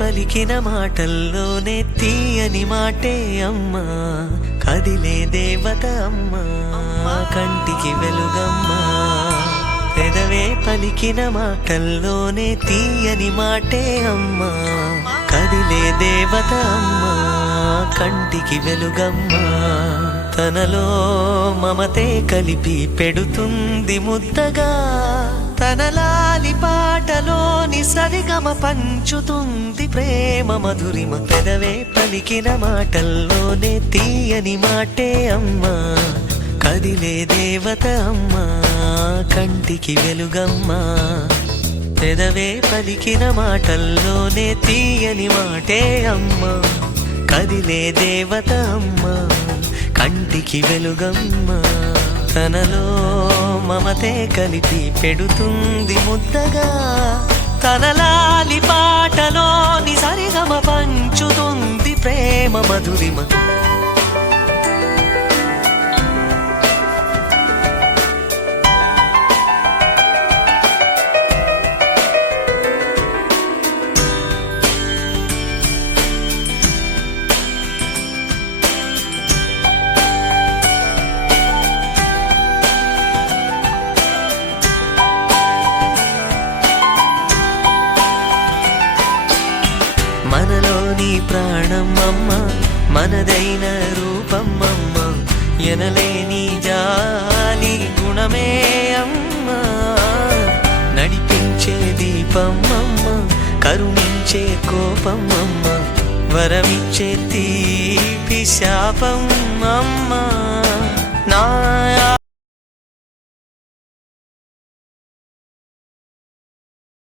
పలికిన మాటల్లోనే తీయని మాటే అమ్మా, కదిలే దేవత అమ్మా, కంటికి వెలుగమ్మా. పెదవే పలికిన మాటల్లోనే తీయని మాటే అమ్మా, కదిలే దేవత అమ్మా, కంటికి వెలుగమ్మా. తనలో మమతే కలిపి పెడుతుంది ముద్దగా, తన లాలి పాటలోని సరిగమ పంచుతుంది ప్రేమ మధురిమ. పెదవే పలికిన మాటల్లోనే తీయని మాటే అమ్మా, కదిలే దేవత అమ్మా, కంటికి వెలుగమ్మా. పెదవే పలికిన మాటల్లోనే తీయని మాటే అమ్మా, కదిలే దేవత అమ్మా, కంటికి వెలుగమ్మా. తనలో మమతే కలిపి పెడుతుంది ముద్దగా, తన లాలి పాటలోని సరిగమ పంచుతుంది ప్రేమ మధురిమ. మనలోని ప్రాణం అమ్మ, మనదైన రూపం అమ్మ, ఎనలేని జాలి గుణమే అమ్మ. నడిపించే దీపం అమ్మ, కరుణించే కోపం అమ్మ, వరమిచ్చే తీపి శాపం అమ్మ. నా